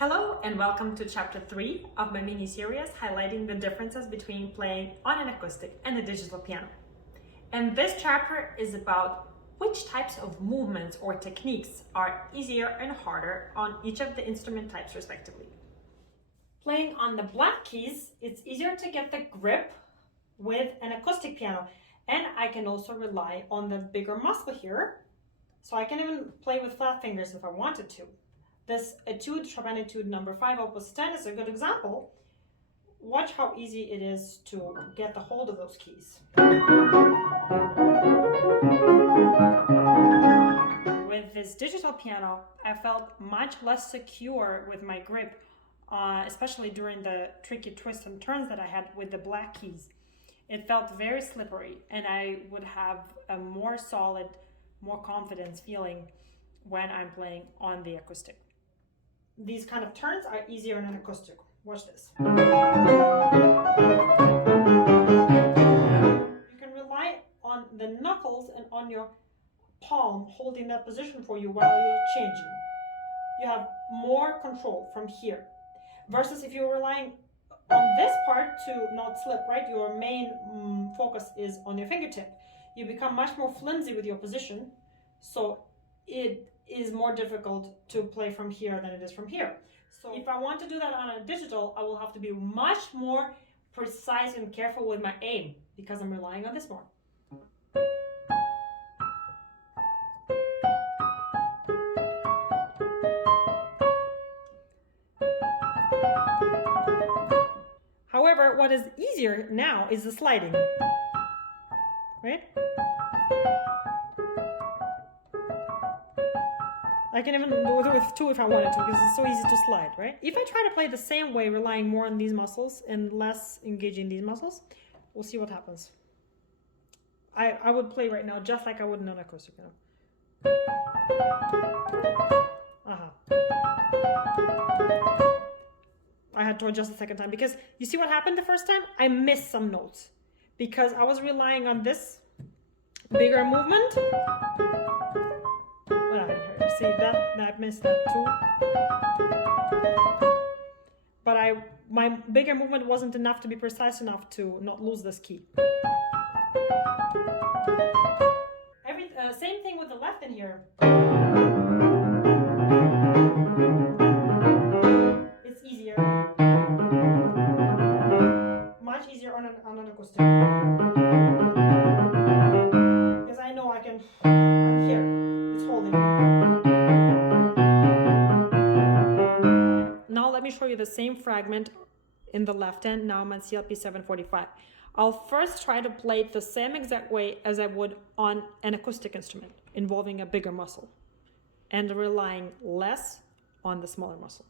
Hello and welcome to chapter 3 of my mini-series highlighting the differences between playing on an acoustic and a digital piano. And this chapter is about which types of movements or techniques are easier and harder on each of the instrument types respectively. Playing on the black keys, it's easier to get the grip with an acoustic piano, and I can also rely on the bigger muscle here, so I can even play with flat fingers if I wanted to. This etude, Chopin Etude number 5, opus 10 is a good example. Watch how easy it is to get the hold of those keys. With this digital piano, I felt much less secure with my grip, especially during the tricky twists and turns that I had with the black keys. It felt very slippery, and I would have a more solid, more confidence feeling when I'm playing on the acoustic. These kind of turns are easier on an acoustic. Watch this. You can rely on the knuckles and on your palm holding that position for you while you're changing. You have more control from here. Versus if you're relying on this part to not slip, right? Your main focus is on your fingertip. You become much more flimsy with your position. So it is more difficult to play from here than it is from here. So if I want to do that on a digital, I will have to be much more precise and careful with my aim because I'm relying on this more. However, what is easier now is the sliding, right? I can even do it with 2 if I wanted to, because it's so easy to slide, right? If I try to play the same way, relying more on these muscles and less engaging these muscles, we'll see what happens. I would play right now just like I would in an acoustic piano. I had to adjust the second time because you see what happened the first time? I missed some notes because I was relying on this bigger movement. See that? I missed that too. But my bigger movement wasn't enough to be precise enough to not lose this key. Same thing with the left in here. It's easier. Much easier on an acoustic. Because I know I'm here. It's holding. Now let me show you the same fragment in the left hand. Now I'm on CLP 745. I'll first try to play it the same exact way as I would on an acoustic instrument, involving a bigger muscle and relying less on the smaller muscle.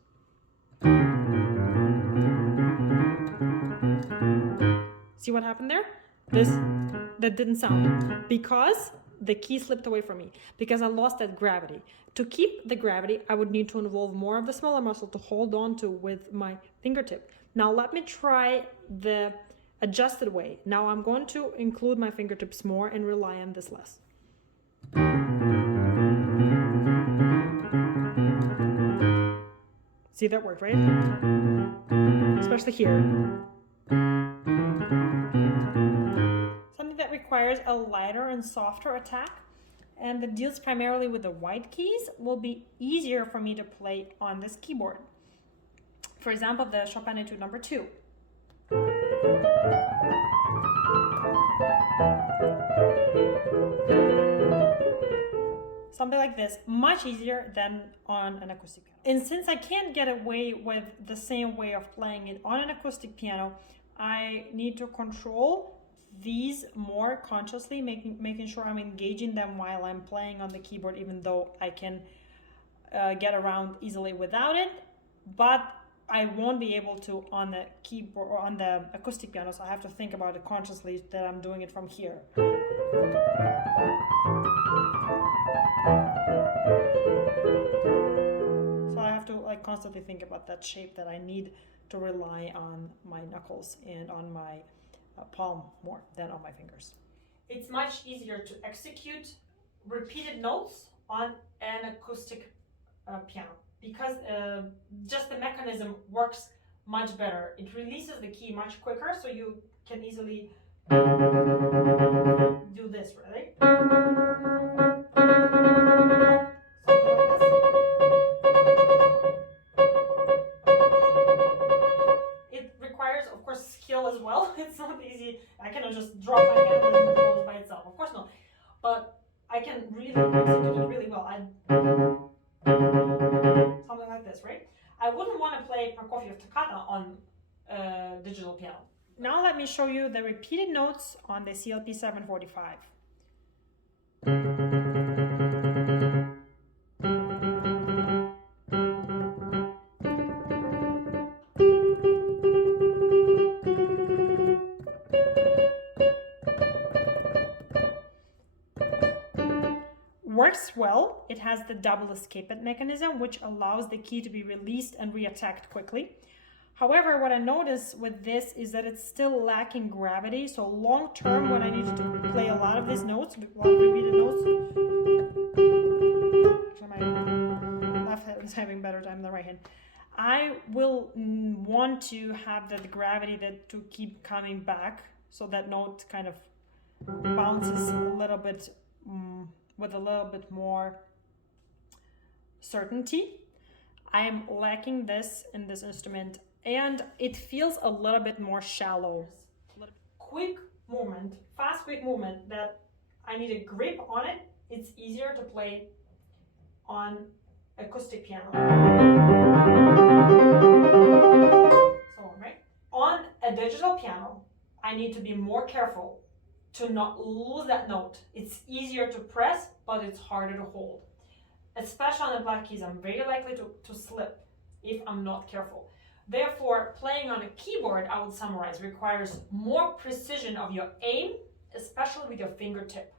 See what happened there? That didn't sound because the key slipped away from me, because I lost that gravity. To keep the gravity, I would need to involve more of the smaller muscle to hold on to with my fingertip. Now let me try the adjusted way. Now I'm going to include my fingertips more and rely on this less. See, that worked, right? Especially here. Something that requires a lighter and softer attack and that deals primarily with the white keys will be easier for me to play on this keyboard. For example, the Chopin Etude number 2. Something like this, much easier than on an acoustic piano. And since I can't get away with the same way of playing it on an acoustic piano, I need to control these more consciously, making sure I'm engaging them while I'm playing on the keyboard, even though I can get around easily without it, but I won't be able to on the keyboard or on the acoustic piano, so I have to think about it consciously that I'm doing it from here. So I have to constantly think about that shape that I need to rely on my knuckles and on my palm more than on my fingers. It's much easier to execute repeated notes on an acoustic piano. because just the mechanism works much better. It releases the key much quicker, so you can easily do this, right? It requires, of course, skill as well. It's not easy. I cannot just drop my hand and it goes by itself. Of course not. But I can really execute it really well. Something like this, right? I wouldn't want to play Prokofiev Toccata on digital piano. Now let me show you the repeated notes on the CLP 745. Works well. It has the double escapement mechanism, which allows the key to be released and reattacked quickly. However, what I notice with this is that it's still lacking gravity. So long term, when I need to play a lot of these notes, a lot of repeated notes, my left hand is having better time than the right hand. I will want to have that gravity to keep coming back, so that note kind of bounces a little bit with a little bit more certainty. I am lacking this in this instrument, and it feels a little bit more shallow. Quick movement, fast quick movement that I need a grip on it. It's easier to play on acoustic piano. So on, right? On a digital piano, I need to be more careful to not lose that note. It's easier to press, but it's harder to hold. Especially on the black keys, I'm very likely to slip if I'm not careful. Therefore, playing on a keyboard, I would summarize, requires more precision of your aim, especially with your fingertip.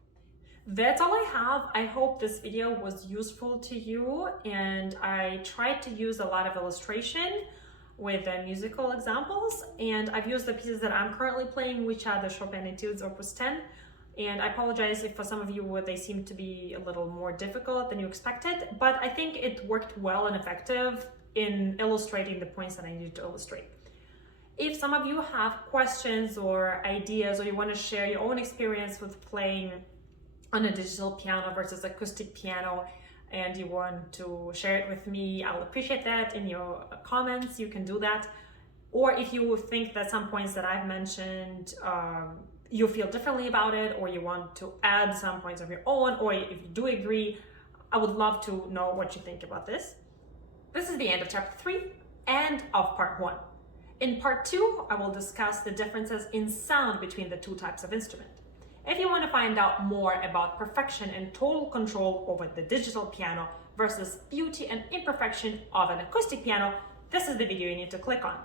That's all I have. I hope this video was useful to you, and I tried to use a lot of illustration with musical examples, and I've used the pieces that I'm currently playing, which are the Chopin Etudes Opus 10. And I apologize if for some of you they seem to be a little more difficult than you expected, but I think it worked well and effective in illustrating the points that I needed to illustrate. If some of you have questions or ideas, or you want to share your own experience with playing on a digital piano versus acoustic piano, and you want to share it with me, I'll appreciate that in your comments. You can do that. Or if you think that some points that I've mentioned, you feel differently about it, or you want to add some points of your own, or if you do agree, I would love to know what you think about this. This is the end of chapter 3 and of part 1. In part 2, I will discuss the differences in sound between the two types of instrument. If you want to find out more about perfection and total control over the digital piano versus beauty and imperfection of an acoustic piano, this is the video you need to click on.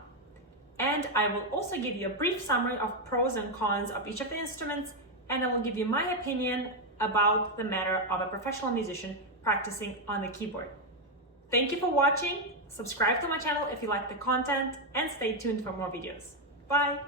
And I will also give you a brief summary of pros and cons of each of the instruments, and I will give you my opinion about the matter of a professional musician practicing on the keyboard. Thank you for watching. Subscribe to my channel if you like the content, and stay tuned for more videos. Bye!